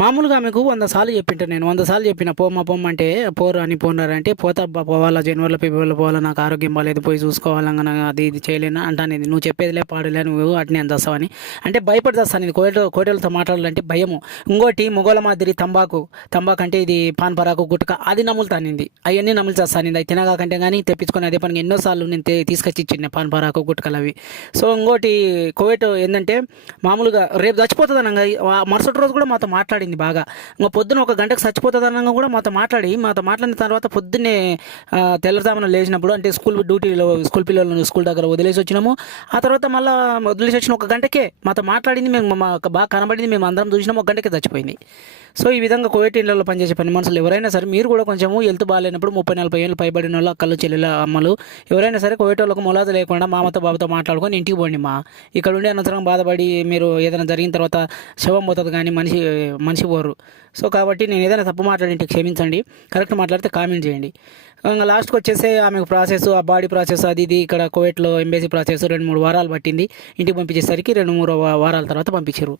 మామూలుగా ఆమెకు 100 సార్లు చెప్పింటా నేను. 100 సార్లు చెప్పిన పోమ్మా పొమ్మంటే పోరు అని పోన్నారంటే పోతబ్బా పోవాలా జనవరిలో ఫిబ్రవరిలో పోవాలా నాకు ఆరోగ్యం బాలేదు పోయి చూసుకోవాలంగా అది ఇది చేయలేను అంటానేది. నువ్వు చెప్పేదిలే పాడులే నువ్వు అట్నే అని చేస్తావని అంటే భయపడి చేస్తాను. ఇది కోటలతో మాట్లాడాలంటే భయము. ఇంకోటి మొగోల మాదిరి తంబాకు అంటే ఇది పాన్ పరాకు గుట్క అది నములుతానింది. అవన్నీ నములు చేస్తాను. అవి తినగాకంటే కానీ తెప్పించుకొని అదే పనికి ఎన్నోసార్లు నేను తీసుకొచ్చి ఇచ్చిండే పాన్ పరాకు గుట్కలు అవి. సో ఇంకోటి కోవిడ్ ఏంటంటే మామూలుగా రేపు చచ్చిపోతుంది అనగా మరుసటి రోజు కూడా మాతో మాట్లాడింది బాగా. ఇంకా పొద్దున 1 గంటకు చచ్చిపోతుంది అనగా కూడా మాతో మాట్లాడిన తర్వాత పొద్దున్నే తెల్లవారుజామున లేచినప్పుడు అంటే స్కూల్ పిల్లలను స్కూల్ దగ్గర వదిలేసి వచ్చినాము. ఆ తర్వాత మళ్ళీ వదిలేసి వచ్చిన 1 గంటకే మాతో మాట్లాడింది. మేము బాగా కనబడింది, మేము అందరం చూసినాము. 1 గంటకే చచ్చిపోయింది. సో ఈ విధంగా కోవిడ్ ఇళ్లలో పనిచేసే పని మనుషులు ఎవరైనా సరే మీరు కూడా కొంచెము హెల్త్ బాగాలేనప్పుడు 30-40 ఏళ్ళు పైబడిన వాళ్ళు అక్కలు చెల్లెల అమ్మలు ఎవరైనా సరే కోవిడ్ వాళ్ళకు మొలాద లేకుండా మామతో బాబుతో మాట్లాడుకొని ఇంటికి పోండి. ఇక్కడ ఉండి అనవసరంగా బాధపడి మీరు ఏదైనా జరిగిన తర్వాత శవం పోతుంది కానీ మనిషి పోరు. సో కాబట్టి నేను ఏదైనా తప్పు మాట్లాడింటే క్షమించండి, కరెక్ట్ మాట్లాడితే కామెంట్ చేయండి. ఇంకా లాస్ట్కి వచ్చేసి ఆమెకు ప్రాసెస్ ఆ బాడీ ప్రాసెస్ అది ఇది ఇక్కడ కోవిడ్లో ఎంబేసీ ప్రాసెస్ 2-3 వారాలు పట్టింది. ఇంటికి పంపించేసరికి 2-3 వారాల తర్వాత పంపించారు.